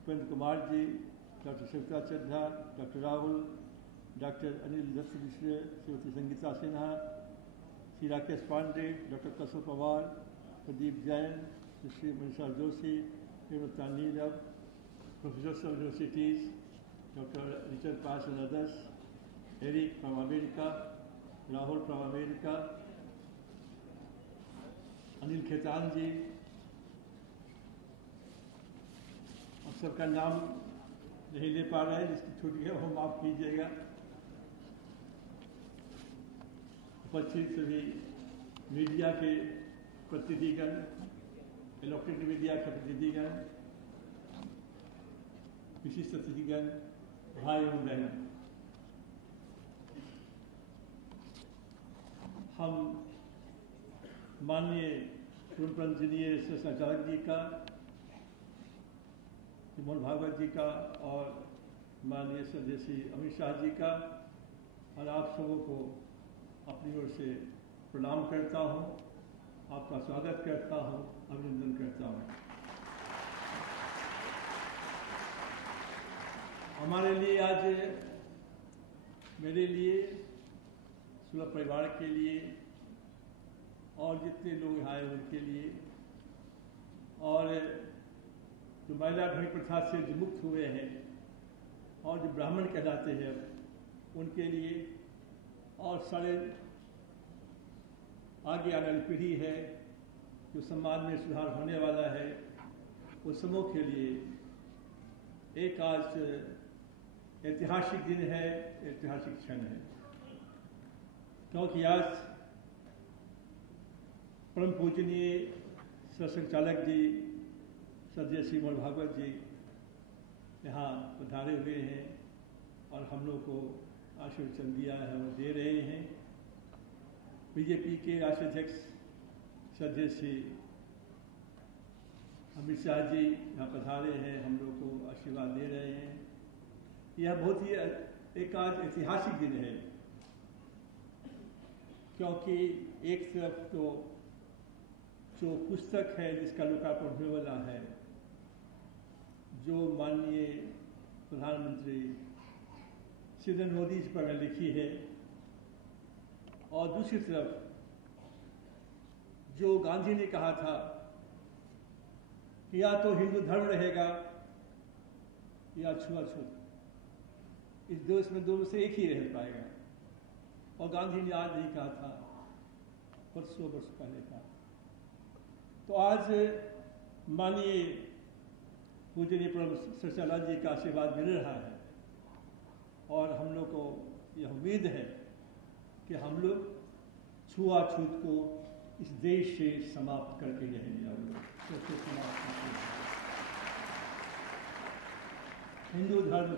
Upendra Kumar ji, doctor Shivata Chadha, doctor Rahul, doctor Anil Dutt Mishra, Shrimati Sangeeta Sinha, Shri Rakesh Pandey, doctor Kishor Pawar, Pradeep Jain, Shri Manisha Joshi, Hemlata Neelam, professor of universities, doctor Richard Pass and others, Eric from America, Rahul from America, Anil Khetan ji, और सबका नाम नहीं ले पा रहे हैं, जिसकी छुट्टी है वो माफ कीजिएगा। उपस्थित सभी मीडिया के प्रतिनिधिगण, इलेक्ट्रॉनिक मीडिया के प्रतिनिधिगण, विशिष्ट अतिथिगण, भाई एवं बहन, हम माननीय पूर्व इंजीनियर संचालक जी का, मोहन भागवत जी का और माननीय सदस्य अमित शाह जी का और आप सबों को अपनी ओर से प्रणाम करता हूं, आपका स्वागत करता हूं, अभिनंदन करता हूं। हमारे लिए आज, मेरे लिए, सुलभ परिवार के लिए और जितने लोग आए उनके लिए, और जो महिला ढोई प्रथा से जो मुक्त हुए हैं और जो ब्राह्मण कहलाते हैं उनके लिए, और सारे आगे आने वाली पीढ़ी है जो समाज में सुधार होने वाला है, उस समूह के लिए एक आज ऐतिहासिक दिन है, ऐतिहासिक क्षण है, क्योंकि आज परम पूजनीय सरसंघचालक जी सदस्य श्री मोहन भागवत जी यहाँ पधारे हुए हैं और हम लोग को आशीर्वचन दिया है और दे रहे हैं। बीजेपी के राष्ट्रीय अध्यक्ष सदस्य श्री अमित शाह जी यहाँ पधारे हैं, हम लोग को आशीर्वाद दे रहे हैं। यह बहुत ही एक आज ऐतिहासिक दिन है, क्योंकि एक तरफ तो जो पुस्तक है जिसका लोकार्पण होने वाला है, जो माननीय प्रधानमंत्री श्री नरेंद्र मोदी जी पर लिखी है, और दूसरी तरफ जो गांधी ने कहा था कि या तो हिंदू धर्म रहेगा या छुआछूत, इस देश में दोनों से एक ही रह पाएगा। और गांधी ने आज नहीं कहा था, वर्षों वर्ष पहले कहा। तो आज माननीय पूजनीय प्रभु सरचालक जी का आशीर्वाद मिल रहा है और हम लोग को यह उम्मीद है कि हम लोग छुआछूत को इस देश से समाप्त करके रहेंगे। हिंदू धर्म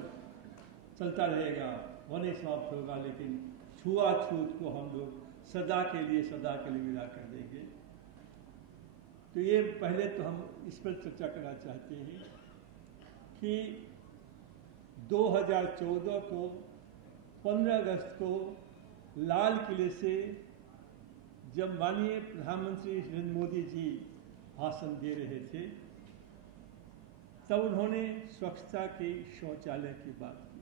चलता रहेगा, वह नहीं समाप्त होगा, लेकिन छुआछूत को हम लोग सदा के लिए विदा कर देंगे। तो ये पहले तो हम इस पर चर्चा करना चाहते हैं कि 2014 को 15 अगस्त को लाल किले से जब माननीय प्रधानमंत्री नरेंद्र मोदी जी भाषण दे रहे थे, तब उन्होंने स्वच्छता के शौचालय की बात की।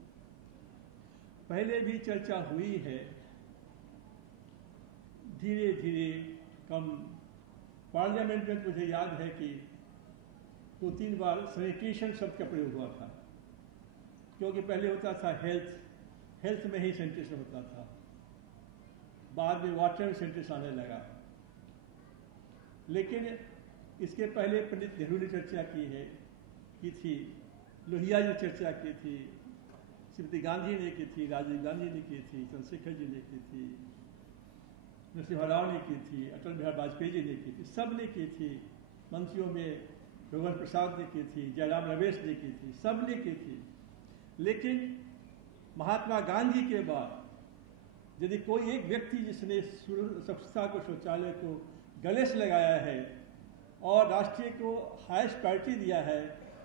पहले भी चर्चा हुई है, धीरे धीरे कम। पार्लियामेंट में मुझे याद है कि 2-3 बार सैनिटेशन शब्द का प्रयोग हुआ था, क्योंकि पहले होता था हेल्थ में ही सैनिटेशन होता था, बाद में वाटर में सैनिटेशन आने लगा। लेकिन इसके पहले पंडित नेहरू ने चर्चा की थी, लोहिया ने चर्चा की थी, श्रीमती गांधी ने की थी, राजीव गांधी ने की थी, चंद्रशेखर जी ने की थी, नरसिम्हा राव ने की थी, अटल बिहारी वाजपेयी जी ने की थी, सब ने की थी। मंत्रियों में रघुवर प्रसाद ने की थी, जयराम रमेश ने की थी, सब ने की थी। लेकिन महात्मा गांधी के बाद यदि कोई एक व्यक्ति जिसने स्वच्छता को, शौचालय को गले से लगाया है और राष्ट्रीय को हाईएस्ट प्रायोरिटी दिया है,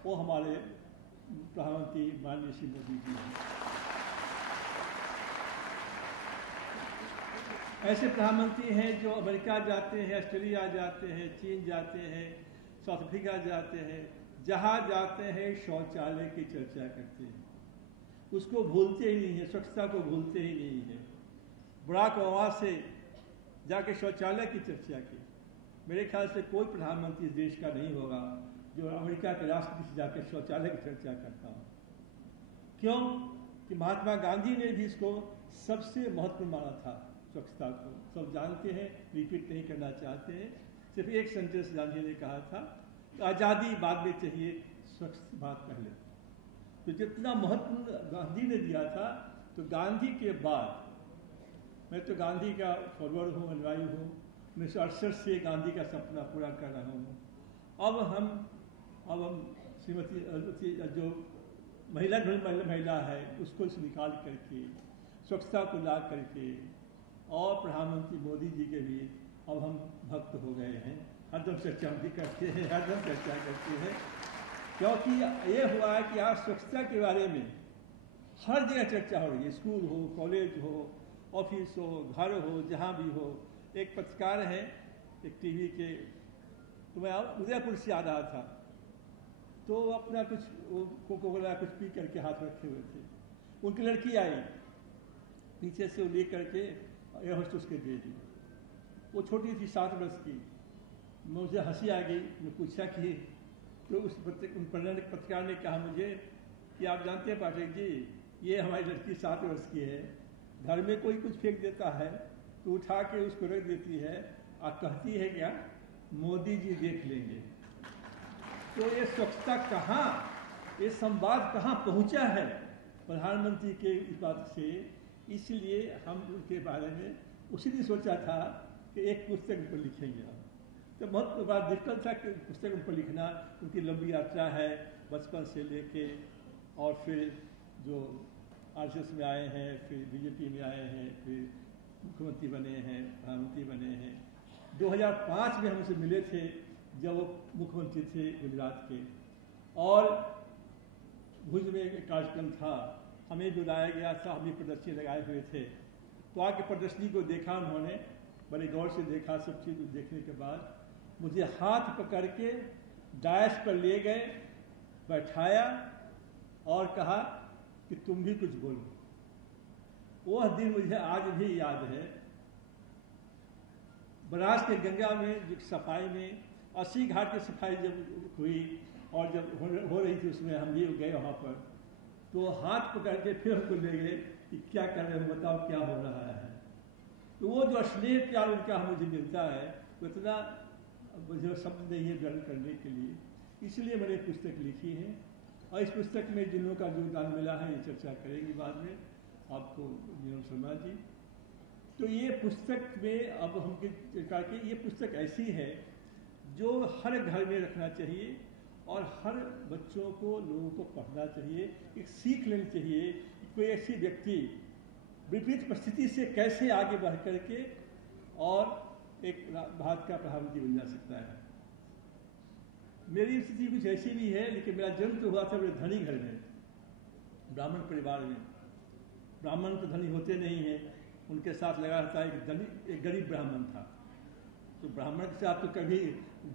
वो हमारे प्रधानमंत्री माननीय श्री मोदी जी हैं। ऐसे प्रधानमंत्री हैं जो अमेरिका जाते हैं, ऑस्ट्रेलिया जाते हैं, चीन जाते हैं, साउथ अफ्रीका जाते हैं, जहाँ जाते हैं शौचालय की चर्चा करते हैं, उसको भूलते ही नहीं है, स्वच्छता को भूलते ही नहीं है। बराक ओबामा से जाके शौचालय की चर्चा की। मेरे ख्याल से कोई प्रधानमंत्री इस देश का नहीं होगा जो अमेरिका के राष्ट्रपति से जाकर शौचालय की चर्चा करता हो। क्यों कि महात्मा गांधी ने भी इसको सबसे महत्वपूर्ण माना था, स्वच्छता को। सब जानते हैं, रिपीट नहीं करना चाहते हैं। सिर्फ एक सेंटेंस गांधी ने कहा था, आज़ादी बाद में चाहिए, स्वच्छ भारत पहले। तो जितना महत्व गांधी ने दिया था, तो गांधी के बाद मैं तो गांधी का फॉलोअर हूँ, अनुयायी हूँ। 1968 से गांधी का सपना पूरा कर रहा हूँ। अब हम श्रीमती जो महिला है उसको निकाल करके स्वच्छता को ला करके, और प्रधानमंत्री मोदी जी के भी अब हम भक्त हो गए हैं। हरदम चर्चा भी करते हैं, हरदम चर्चा करते हैं, क्योंकि ये हुआ है कि आज स्वच्छता के बारे में हर जगह चर्चा हो रही है। स्कूल हो, कॉलेज हो, ऑफिस हो, घर हो, जहाँ भी हो। एक पत्रकार है एक टीवी के, तो मैं उदयपुर से आ रहा था, तो अपना कुछ कोको कोला कुछ पी करके हाथ रखे हुए थे। उनकी लड़की आई पीछे से, वो ले करके एयर होस्टेस के दे दी। वो छोटी थी, 7 वर्ष की। मुझे हंसी आ गई। मैं पूछा कि तो उस पत्रकार ने कहा मुझे कि आप जानते हैं पाठक जी, ये हमारी लड़की 7 वर्ष की है, घर में कोई कुछ फेंक देता है तो उठा के उसको रख देती है, और कहती है क्या, मोदी जी देख लेंगे। तो ये स्वच्छता कहाँ, ये संवाद कहाँ पहुँचा है प्रधानमंत्री के इस बात से। इसलिए हम उनके बारे में उसी दिन सोचा था कि एक पुस्तक उन पर लिखेंगे हम। तो बहुत बड़ा दिक्कत था कि पुस्तक उन पर लिखना। उनकी लंबी यात्रा है, बचपन से लेके, और फिर जो आरएसएस में आए हैं, फिर बीजेपी में आए हैं, फिर मुख्यमंत्री बने हैं, प्रधानमंत्री बने हैं। 2005 में हम उनसे मिले थे जब वो मुख्यमंत्री थे गुजरात के, और भुज में एक कार्यक्रम था, हमें बुलाया गया था, हम भी प्रदर्शनी लगाए हुए थे। तो आके प्रदर्शनी को देखा उन्होंने, बड़े गौर से देखा। सब चीज़ देखने के बाद मुझे हाथ पकड़ के डायस पर ले गए, बैठाया और कहा कि तुम भी कुछ बोलो। वह दिन मुझे आज भी याद है। बनारस के गंगा में जो सफाई में 80 घाट की सफाई जब हुई और जब हो रही थी, उसमें हम भी गए वहाँ पर, तो हाथ पकड़ के फिर हमको ले गए कि क्या कर रहे हो, बताओ क्या हो रहा है। तो वो जो स्नेह प्यार उनका मुझे मिलता है, वो इतना मुझे शब्द नहीं है वर्णन करने के लिए। इसलिए मैंने पुस्तक लिखी है, और इस पुस्तक में जिन लोगों का योगदान मिला है ये चर्चा करेंगे बाद में आपको, नीरज शर्मा जी। तो ये पुस्तक में अब हम चर्चा की, ये पुस्तक ऐसी है जो हर घर में रखना चाहिए और हर बच्चों को, लोगों को पढ़ना चाहिए। एक सीख लेनी चाहिए कि कोई ऐसी व्यक्ति विपरीत परिस्थिति से कैसे आगे बढ़ करके और एक भारत का प्रधानमंत्री बन जा सकता है। मेरी स्थिति कुछ ऐसी भी है, लेकिन मेरा जन्म तो हुआ था मेरे धनी घर में, ब्राह्मण परिवार में। ब्राह्मण तो धनी होते नहीं हैं, उनके साथ लगा रहता है एक गरीब ब्राह्मण था। तो ब्राह्मण के साथ तो कभी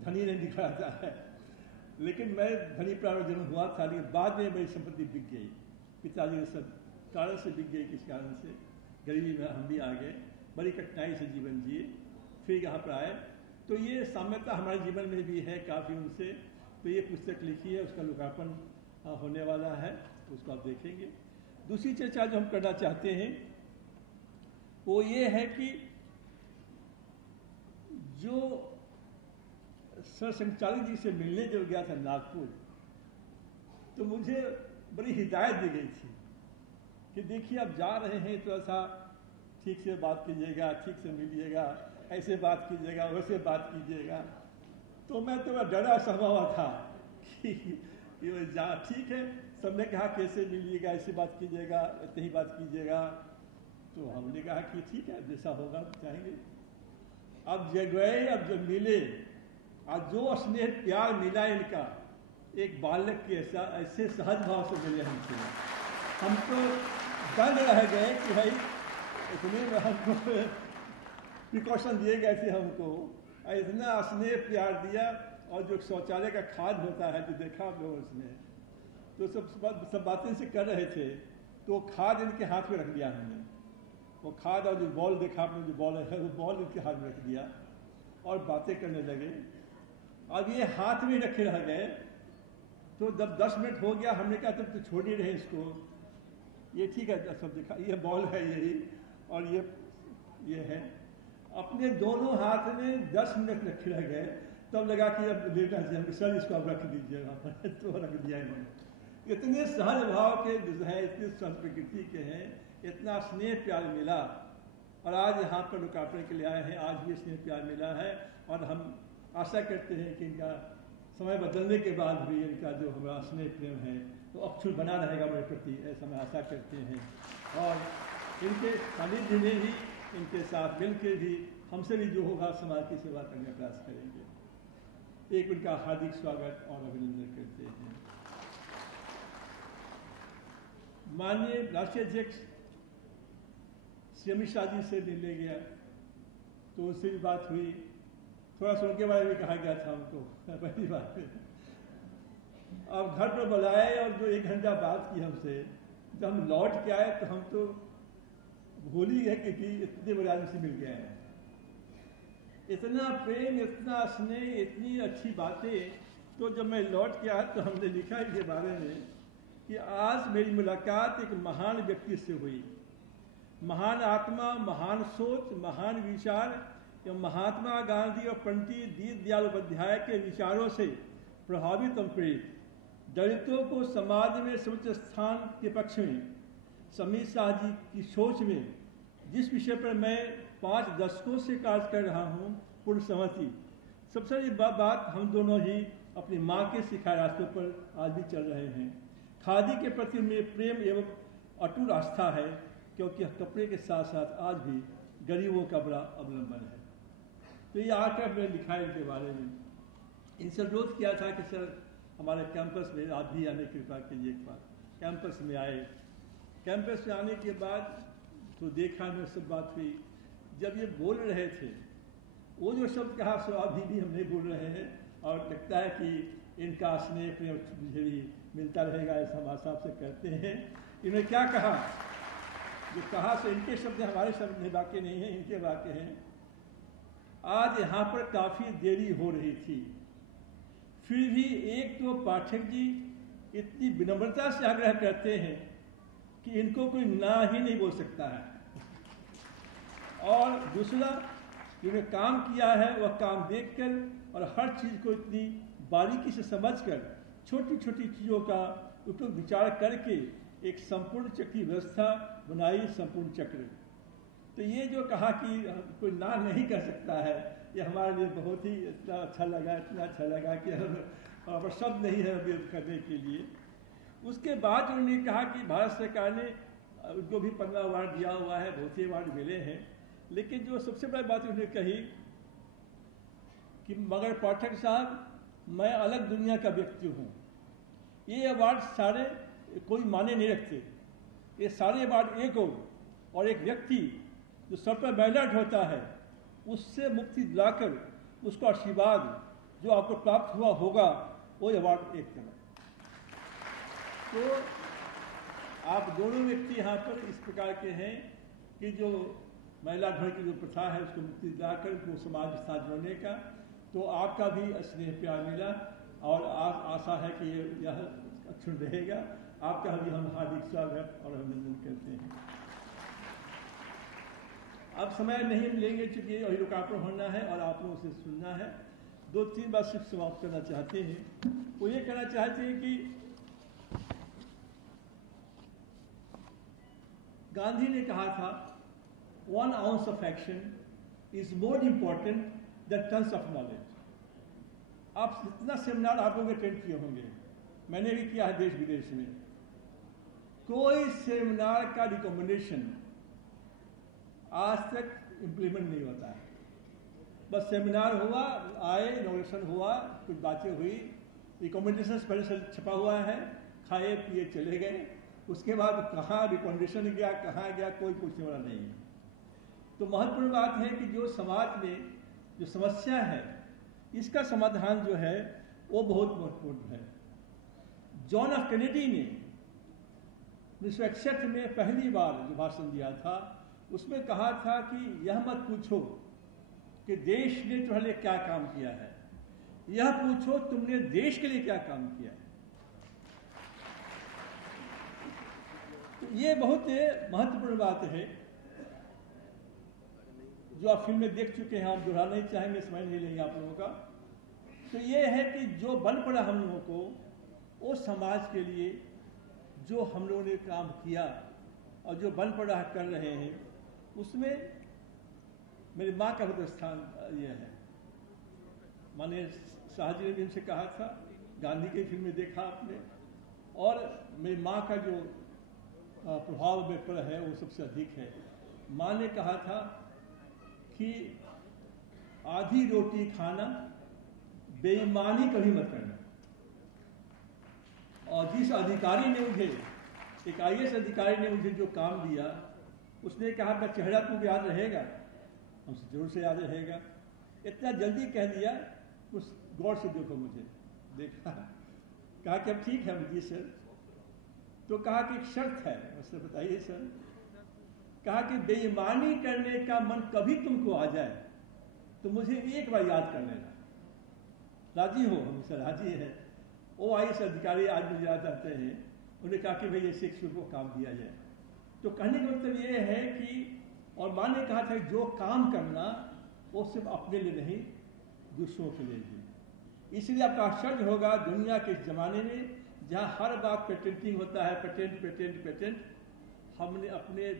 धनी नहीं दिखा रहता है। लेकिन मैं धनी परिवार में जन्म हुआ था, लेकिन बाद में मेरी संपत्ति बिक गई, पिताजी ने सब कारण से बिक गई। किस कारण से, गरीबी में हम भी आ गए, बड़ी कठिनाई से जीवन जिए, फिर यहाँ पर आए। तो ये साम्यता हमारे जीवन में भी है काफ़ी उनसे। तो ये पुस्तक लिखी है, उसका लोकार्पण होने वाला है, उसको आप देखेंगे। दूसरी चर्चा जो हम करना चाहते हैं वो ये है कि जो सर संचालक जी से मिलने जब गया था नागपुर, तो मुझे बड़ी हिदायत दी गई थी कि देखिए आप जा रहे हैं तो ऐसा ठीक से बात कीजिएगा, ठीक से मिलिएगा, ऐसे बात कीजिएगा, वैसे बात कीजिएगा। तो मैं तो डरा सहमा हुआ था कि ठीक है, सबने कहा कैसे मिलिएगा, ऐसे बात कीजिएगा, इतनी ही बात कीजिएगा। तो हमने कहा कि ठीक है, जैसा होगा चाहेंगे। अब जब गए, अब जब मिले, आज जो स्नेह प्यार मिला इनका, एक बालक के ऐसे सहज भाव से मिले हमसे, हम तो दंग रह गए कि भाई इतने हमको प्रिकॉशन दिए गए थे हमको, इतना स्नेह प्यार दिया। और जो शौचालय का खाद होता है जो देखा आप लोगों उसमें, तो सब बातें से कर रहे थे, तो खाद इनके हाथ में रख दिया हमने। वो खाद और जो बॉल देखा आपने, जो बॉल है वो बॉल इनके हाथ में रख दिया और बातें करने लगे। अब ये हाथ में रखे रह गए, तो जब 10 मिनट हो गया हमने कहा तुम तो छोड़ ही रहे इसको, ये ठीक है सब दिखा, ये बॉल है यही और ये है। अपने दोनों हाथ में 10 मिनट रखे रह गए, तब लगा कि अब लेना चाहिए, सर इसको अब रख दीजिए वहाँ पर, तो रख दिया इन्होंने। इतने सहज भाव के हैं, इतनी संस्कृति के हैं, इतना स्नेह प्यार मिला, और आज यहाँ पर रुकावट के लिए आए हैं, आज भी स्नेह प्यार मिला है। और हम आशा करते हैं कि इनका समय बदलने के बाद भी इनका जो हमारा स्नेह प्रेम है तो अक्षुण बना रहेगा मेरे प्रति, ऐसा हम आशा करते हैं। और इनके सानिध्य में ही, इनके साथ मिलकर भी हमसे भी जो होगा समाज की सेवा करने का प्रयास करेंगे। एक उनका हार्दिक स्वागत और अभिनंदन करते हैं। माननीय राष्ट्रीय अध्यक्ष श्री अमित शाह जी से मिलने गया, तो उससे भी बात हुई, थोड़ा सा उनके बारे में कहा गया था हमको पहली बात। अब घर पर बुलाए और जो 1 घंटा बात की हमसे, जब हम लौट के आए तो हम तो भूल ही गए कि इतने बड़े आदमी से मिल गए हैं। इतना प्रेम, इतना स्नेह, इतनी अच्छी बातें। तो जब मैं लौट के आया तो हमने लिखा इसके बारे में कि आज मेरी मुलाकात एक महान व्यक्ति से हुई। महान आत्मा, महान सोच, महान विचार, महात्मा गांधी और पंडित दीनदयाल उपाध्याय के विचारों से प्रभावित और प्रेरित, दलितों को समाज में सर्वोच्च स्थान के पक्ष में अमित शाह जी की सोच में जिस विषय पर मैं 5 दशकों से कार्य कर रहा हूँ, पूर्ण सहमति। सबसे बड़ी बात, हम दोनों ही अपनी माँ के सिखाए रास्तों पर आज भी चल रहे हैं। खादी के प्रति मेरे प्रेम एवं अटूट आस्था है, क्योंकि कपड़े के साथ साथ आज भी गरीबों का बड़ा अवलंबन है। तो ये आकर मैंने लिखा है इनके बारे में। इनसे अनुरोध किया था कि सर हमारे कैंपस में आप भी आने की कृपा कीजिए। एक बार कैंपस में आए, कैंपस में आने के बाद तो देखा में सब बात हुई। जब ये बोल रहे थे, वो जो शब्द कहा सो अभी भी हम नहीं भूल रहे हैं, और लगता है कि इनका स्नेह प्रेम मुझे भी मिलता रहेगा, ऐसा हम आशा से करते हैं। इन्होंने क्या कहा, जो कहा सो इनके शब्द हमारे शब्द में वाक्य नहीं है, इनके वाक्य हैं। आज यहाँ पर काफ़ी देरी हो रही थी, फिर भी एक तो पाठक जी इतनी विनम्रता से आग्रह करते हैं कि इनको कोई ना ही नहीं बोल सकता है। और दूसरा, जिन्होंने काम किया है वह काम देखकर और हर चीज़ को इतनी बारीकी से समझकर, छोटी छोटी चीज़ों का उपयोग विचार करके एक संपूर्ण चक्री व्यवस्था बनाई, संपूर्ण चक्र। तो ये जो कहा कि कोई ना नहीं कर सकता है, ये हमारे लिए बहुत ही इतना अच्छा लगा, इतना अच्छा लगा कि हम शब्द नहीं है व्यक्त करने के लिए। उसके बाद उन्होंने कहा कि भारत सरकार ने उनको भी 15 अवार्ड दिया हुआ है, बहुत ही अवार्ड मिले हैं, लेकिन जो सबसे बड़ी बात उन्होंने कही कि मगर पाठक साहब, मैं अलग दुनिया का व्यक्ति हूँ। ये अवार्ड सारे कोई माने नहीं रखते, ये सारे अवार्ड एक हो, और एक व्यक्ति जो सर पर बैलेट होता है उससे मुक्ति दिलाकर उसको आशीर्वाद जो आपको प्राप्त हुआ होगा, वो अवार्ड एक तरह। तो आप दोनों व्यक्ति यहाँ पर इस प्रकार के हैं कि जो महिला धन की जो प्रथा है उसको मुक्ति दिलाकर उसको समाज के साथ जोड़ने का, तो आपका भी स्नेह प्यार मिला, और आशा है कि यह अक्षुण रहेगा। आपका भी हम हार्दिक स्वागत और अभिनंदन करते हैं। अब समय नहीं लेंगे चूंकि लोकार्पण होना है और आप लोगों से सुनना है। 2-3 बात सिर्फ समाप्त करना चाहते हैं। वो ये कहना चाहते हैं कि गांधी ने कहा था, 1 ounce of action is more important than tons of knowledge। आप जितना सेमिनार आप लोग अटेंड किए होंगे, मैंने भी किया है देश विदेश में, कोई सेमिनार का रिकमेंडेशन आज तक इम्प्लीमेंट नहीं होता है। बस सेमिनार हुआ, आए, इनोवेशन हुआ, कुछ बातें हुई, रिकमेंडेशन पहले से छपा हुआ है, खाए पिए चले गए, उसके बाद कहाँ रिकमेंडेशन गया, कहाँ गया, कोई पूछने वाला नहीं है। तो महत्वपूर्ण बात है कि जो समाज में जो समस्या है इसका समाधान जो है वो बहुत महत्वपूर्ण है। जॉन एफ कैनेडी ने 1961 में पहली बार जो भाषण दिया था उसमें कहा था कि यह मत पूछो कि देश ने तुम्हारे लिए क्या काम किया है, यह पूछो तुमने देश के लिए क्या काम किया है। तो ये बहुत महत्वपूर्ण बात है जो आप फिल्म में देख चुके हैं, हम दोहराना नहीं चाहेंगे, समय नहीं लेंगे आप लोगों का। तो ये है कि जो बन पड़ा हम लोगों को, वो समाज के लिए जो हम लोगों ने काम किया और जो बन पड़ा कर रहे हैं, उसमें मेरी माँ का बहुत स्थान ये है। माने शाहजी ने भी उनसे कहा था, गांधी की फिल्म में देखा आपने, और मेरी माँ का जो प्रभाव में पर है वो सबसे अधिक है। माँ ने कहा था कि आधी रोटी खाना, बेईमानी कभी मत करना। और जिस अधिकारी ने मुझे, एक IAS अधिकारी ने मुझे जो काम दिया, उसने कहा अपना चेहरा तुमको याद रहेगा, हमसे जरूर से याद रहेगा। इतना जल्दी कह दिया, उस गौर से देखो मुझे, देखा, कहा कि अब ठीक है जी सर। तो कहा कि एक शर्त है। उसने बताइए सर। कहा कि बेईमानी करने का मन कभी तुमको आ जाए तो मुझे एक बार याद कर लेना। राजी हो? हम सर राजी है। वो IAS अधिकारी आज मुझे याद आते हैं, उन्हें कहा कि भाई ये 6 को काम दिया जाए। तो कहने का मतलब ये है कि, और माँ ने कहा था जो काम करना वो सिर्फ अपने लिए नहीं, दूसरों के लिए भी। इसलिए आपका आश्चर्य होगा दुनिया के ज़माने में जहाँ हर बात पेटेंटिंग होता है, पेटेंट पेटेंट पेटेंट, हमने अपने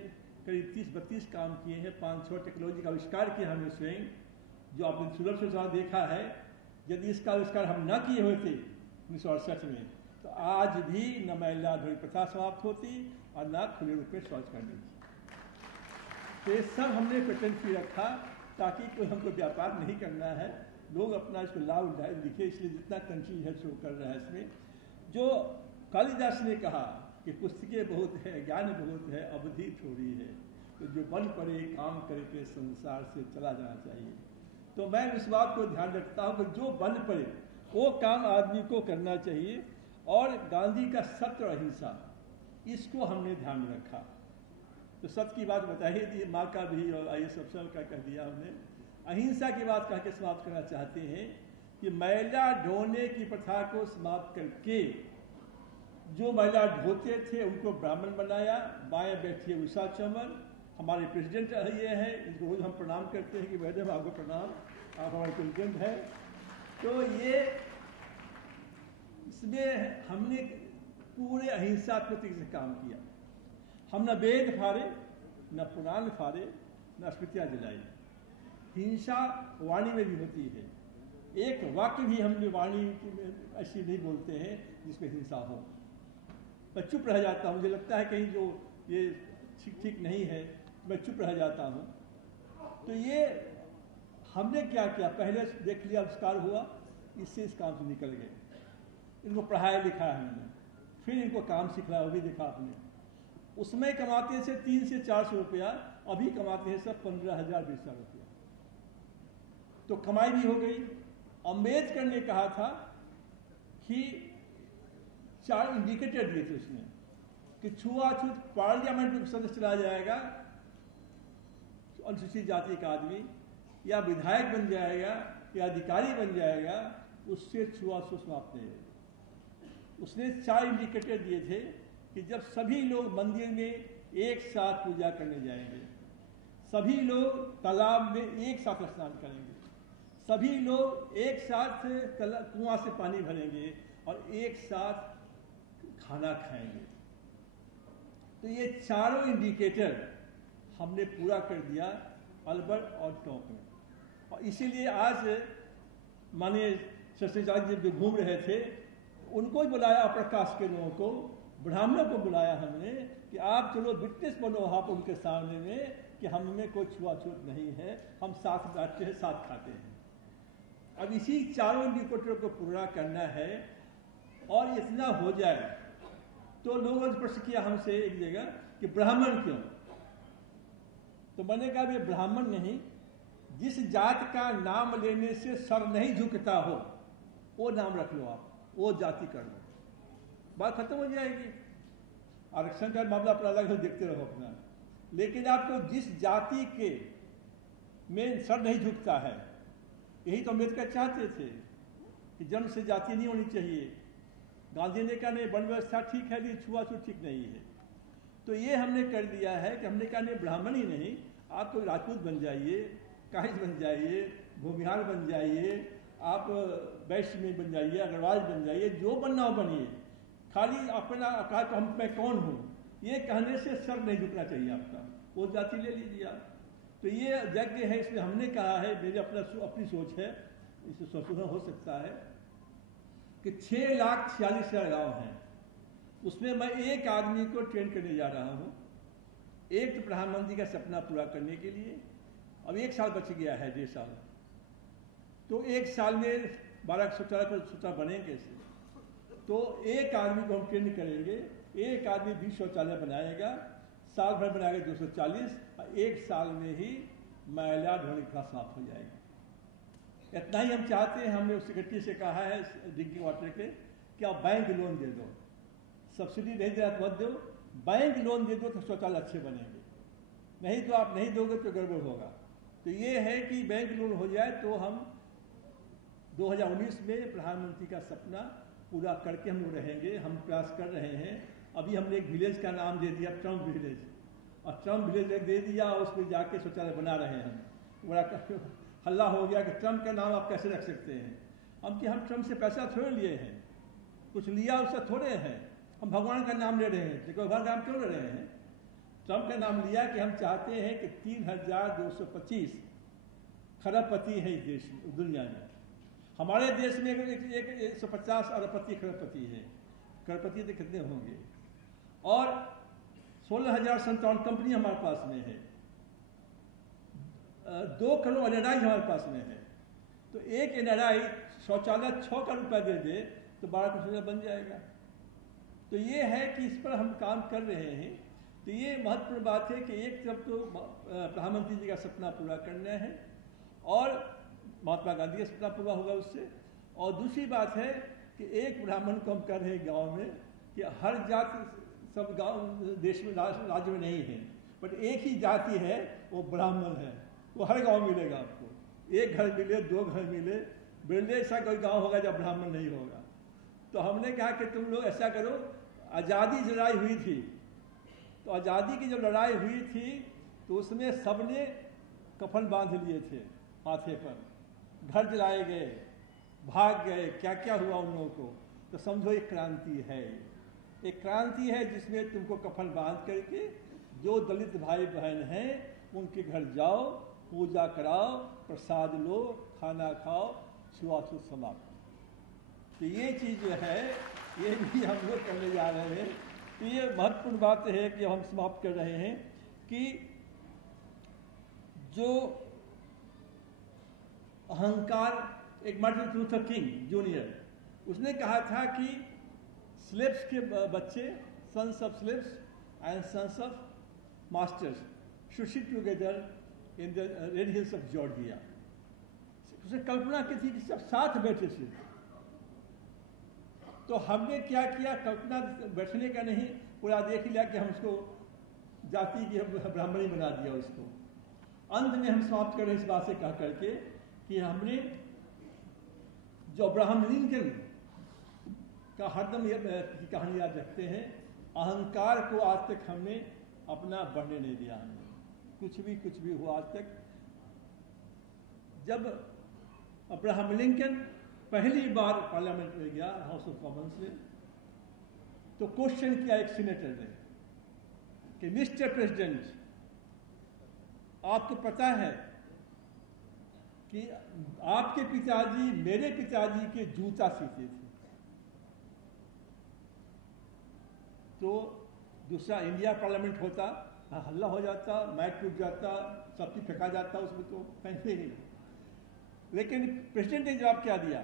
करीब 30-32 काम किए हैं, 500 टेक्नोलॉजी का आविष्कार किया हमने स्वयं, जो आपने सुलभ से देखा है। यदि इसका आविष्कार हम ना किए हुए थे 1968 में, तो आज भी न महिला ढोई प्रथा समाप्त होती और न खुले रूप में शौच करनी थी। तो ये सब हमने पेटेंट की रखा ताकि कोई हमको व्यापार नहीं करना है, लोग अपना इसको लाभ दिखे। इसलिए जितना कंट्री है शो कर रहा है। इसमें जो कालिदास ने कहा कि पुस्तकें बहुत है, ज्ञान बहुत है, अवधि थोड़ी है, तो जो बन पड़े काम करके संसार से चला जाना चाहिए। तो मैं इस बात को ध्यान रखता हूँ कि जो बन पड़े वो काम आदमी को करना चाहिए। और गांधी का सत्य और अहिंसा, इसको हमने ध्यान में रखा। तो सत्य की बात बता ही दी, माँ का भी और IAS अफसर का कह दिया हमने। अहिंसा की बात कह के समाप्त करना चाहते हैं कि मैला ढोने की प्रथा को समाप्त करके जो महिला ढोते थे उनको ब्राह्मण बनाया। बाएं बैठिए उषा चमन, हमारे प्रेसिडेंट ये है, इनको रोज हम प्रणाम करते हैं कि मैडम आपको प्रणाम, आप हमारे प्रेसिडेंट हैं। तो ये इसमें हमने पूरे अहिंसात्मक तरीके से काम किया। हम न वेद फाड़े, न पुराण फाड़े, न स्मृतियाँ जलाई। हिंसा वाणी में भी होती है। एक वाक्य भी हमने वाणी ऐसी नहीं बोलते हैं जिसमें हिंसा हो। मैं चुप रह जाता हूँ, मुझे लगता है कहीं जो ये ठीक नहीं है, मैं चुप रह जाता हूँ। तो ये हमने क्या किया, पहले देख लिया आविष्कार हुआ, इससे इस काम से निकल गए। इनको पढ़ाया लिखाया हमने, फिर इनको काम सिखाया, वो भी देखा आपने। उसमें कमाते से 300 से 400 रुपया, अभी कमाते हैं सब 15,000 20,000 रुपया। तो कमाई भी हो गई। अम्बेडकर ने कहा था कि 4 इंडिकेटर दिए थे उसने कि छुआछूत पार्लियामेंट में सदस्य चला जाएगा अनुसूचित जाति का आदमी, या विधायक बन जाएगा या अधिकारी बन जाएगा, उससे छुआछूत समाप्त नहीं होगी। उसने 4 इंडिकेटर दिए थे कि जब सभी लोग मंदिर में एक साथ पूजा करने जाएंगे, सभी लोग तालाब में एक साथ स्नान करेंगे, सभी लोग एक साथ कुआं से पानी भरेंगे और एक साथ खाना खाएंगे। तो ये चारों इंडिकेटर हमने पूरा कर दिया अल्बर्ट और टॉप में। और इसीलिए आज माननीय शस्त्राचार्य जी जो घूम रहे थे, उनको ही बुलाया, प्रकाश के लोगों को, ब्राह्मणों को बुलाया हमने कि आप चलो विटनेस बनो आप उनके सामने में कि हम में कोई छुआछूत नहीं है, हम साथ बैठते हैं, साथ खाते हैं। अब इसी चारों इंडिकेटर को पूरा करना है। और इतना हो जाए तो लोगों ने प्रश्न किया हमसे एक जगह कि ब्राह्मण क्यों? तो मैंने कहा ये ब्राह्मण नहीं, जिस जात का नाम लेने से सर नहीं झुकता हो वो नाम रख लो, आप वो जाति कर लो, बात खत्म हो जाएगी। आरक्षण का मामला अपना अलग देखते रहो अपना, लेकिन आपको जिस जाति के में सर नहीं झुकता है, यही तो अम्बेडकर चाहते थे कि जन्म से जाति नहीं होनी चाहिए। गांधी ने कहा नहीं, वर्ण व्यवस्था ठीक है, लेकिन छुआछूत ठीक नहीं है। तो ये हमने कर दिया है कि हमने कहा नहीं, ब्राह्मण ही नहीं, आप तो राजपूत बन जाइए, काहिज बन जाइए, भूमिहार बन जाइए, आप वैश्य में बन जाइए, अग्रवाल बन जाइए, जो बनना हो बनिए, खाली अपना कहा तो हम मैं कौन हूँ ये कहने से सर नहीं झुकना चाहिए आपका, वो जाति ले लीजिए आप। तो ये यज्ञ है, इसमें हमने कहा है, मेरी अपनी सोच है, इसे संशोधन हो सकता है कि 6,46,000 गाँव हैं, उसमें मैं एक आदमी को ट्रेन करने जा रहा हूँ, एक तो प्रधानमंत्री का सपना पूरा करने के लिए। अब 1 साल बच गया है, 1.5 साल, तो 1 साल में 12 शौचालय बनेंगे कैसे? तो एक आदमी को हम ट्रेन करेंगे, एक आदमी 20 शौचालय बनाएगा, साल भर बनाएगा 240, और 1 साल में ही मैला ढोने का साफ हो जाएगा। इतना ही हम चाहते हैं। हमने उस सेक्रेटरी से कहा है ड्रिंकिंग वाटर के कि आप बैंक लोन दे दो, सब्सिडी नहीं दे रहा तो मत दो, बैंक लोन दे दो तो शौचालय अच्छे बनेंगे, नहीं तो आप नहीं दोगे तो गड़बड़ होगा। तो ये है कि बैंक लोन हो जाए तो हम 2019 में प्रधानमंत्री का सपना पूरा करके हम लोग रहेंगे। हम प्रयास कर रहे हैं। अभी हमने एक विलेज का नाम दे दिया ट्रम्प विलेज, और ट्रम्प विलेज दे दिया, और उसमें जाके शौचालय बना रहे हैं हम। बड़ा हल्ला हो गया कि ट्रम्प का नाम आप कैसे रख सकते हैं। हम ट्रम्प से पैसा थोड़े लिए हैं, कुछ लिया उससे थोड़े हैं, हम भगवान का नाम ले रहे हैं। देखो भगवान का नाम क्यों ले रहे हैं? ट्रम्प का नाम लिया कि हम चाहते हैं कि 3,225 खरबपति है इस देश में, दुनिया में। हमारे देश में एक 150 अरबपति खरबपति है, करोड़पति तो कितने होंगे? और 16,057 कंपनी हमारे पास में है, 2 करोड़ एनआरआई हमारे पास में है। तो एक एनआरआई शौचालय 6 करोड़ रुपया दे दे तो 12 करोड़ शौचालय बन जाएगा। तो ये है कि इस पर हम काम कर रहे हैं। तो ये महत्वपूर्ण बात है कि एक तरफ तो प्रधानमंत्री जी का सपना पूरा करना है, और महात्मा गांधी का सपना पूरा होगा उससे। और दूसरी बात है कि एक ब्राह्मण को हम कर रहे हैं गाँव में, कि हर जाति सब गांव देश में राज्य में नहीं है, बट एक ही जाति है, वो ब्राह्मण है। वो हर गांव मिलेगा आपको, एक घर मिले, 2 घर मिले, बिरले ऐसा कोई गांव होगा जब ब्राह्मण नहीं होगा। तो हमने कहा कि तुम लोग ऐसा करो, आज़ादी की लड़ाई हुई थी, तो आज़ादी की जो लड़ाई हुई थी तो उसमें सबने कफन बांध लिए थे माथे पर, घर जलाए गए, भाग गए, क्या क्या हुआ उन लोगों को। तो समझो एक क्रांति है, एक क्रांति है जिसमें तुमको कफन बांध करके जो दलित भाई बहन हैं उनके घर जाओ, पूजा कराओ, प्रसाद लो, खाना खाओ, छुआछूत समाप्त। तो ये चीज़ जो है ये भी हम लोग करने जा रहे हैं। तो ये महत्वपूर्ण बात है कि हम समाप्त कर रहे हैं कि जो अहंकार, एक मार्टिन लूथर किंग जूनियर, उसने कहा था कि स्लेव्स के बच्चे, sons of slaves and sons of masters should sit together in the red hills of Georgia. उसने कल्पना की थी कि सब साथ बैठे थे। तो हमने क्या किया, कल्पना बैठने का नहीं, पूरा देख लिया कि हम उसको जाति की ब्राह्मणी बना दिया उसको। अंत में हम समाप्त कर रहे इस बात से कह करके कि हमने जो अब्राहम लिंकन का हरदम की कहानी याद रखते हैं, अहंकार को आज तक हमने अपना बढ़ने नहीं दिया। हमने कुछ भी हुआ आज तक। जब अब्राहम लिंकन पहली बार पार्लियामेंट में गया, हाउस ऑफ कॉमन्स में, तो क्वेश्चन किया एक सीनेटर ने कि मिस्टर प्रेसिडेंट, आपको पता है कि आपके पिताजी मेरे पिताजी के जूता सीते थे। तो दूसरा इंडिया पार्लियामेंट होता, हल्ला हो जाता, मैच टूट जाता, सब चीज फेंका जाता, उसमें तो पहनते ही। लेकिन प्रेसिडेंट ने जवाब क्या दिया?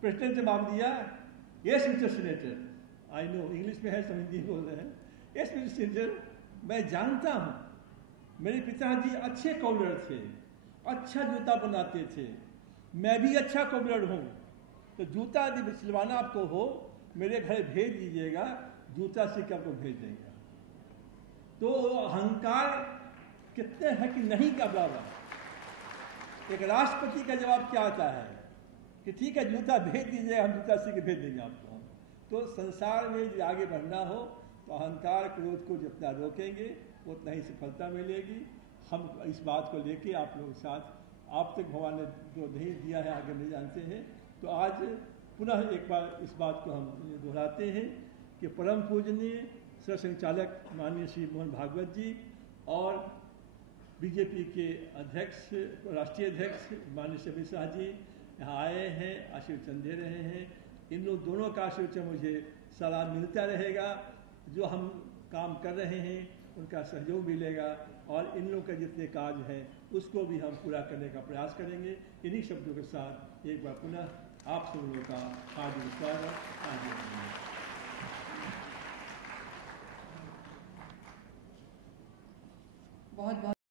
प्रेसिडेंट ने जवाब दिया, yes mister senator, I know, English में है, सब हिंदी बोल रहे हैं। यस मिस्टर सीनेटर, मैं जानता हूं मेरे पिताजी अच्छे कॉलर थे, अच्छा जूता बनाते थे। मैं भी अच्छा कोबलर हूँ, तो जूता यदि सिलवाना आपको हो मेरे घर भेज दीजिएगा, जूता सीकर आपको भेज देंगे। तो अहंकार कितने हैं कि नहीं का बराबर। एक राष्ट्रपति का जवाब क्या आता है कि ठीक है जूता भेज दीजिएगा, हम जूता सी के भेज देंगे आपको। तो संसार में यदि आगे बढ़ना हो तो अहंकार क्रोध को जितना रोकेंगे उतना ही सफलता मिलेगी। हम इस बात को लेके आप लोगों के साथ, आप तक भगवान ने जो नहीं दिया है आगे नहीं जानते हैं, तो आज पुनः एक बार इस बात को हम दोहराते हैं कि परम पूजनीय सरसंघचालक माननीय श्री मोहन भागवत जी और बीजेपी के अध्यक्ष, राष्ट्रीय अध्यक्ष माननीय अमित शाह जी यहाँ आए हैं, आशीर्वचन दे रहे हैं। इन लोग दोनों का आशीर्वचन मुझे सलाह मिलता रहेगा। जो हम काम कर रहे हैं उनका सहयोग मिलेगा और इन लोगों के जितने कार्य हैं उसको भी हम पूरा करने का प्रयास करेंगे। इन्हीं शब्दों के साथ एक बार पुनः आप सब लोगों का हार्दिक स्वागत। बहुत बहुत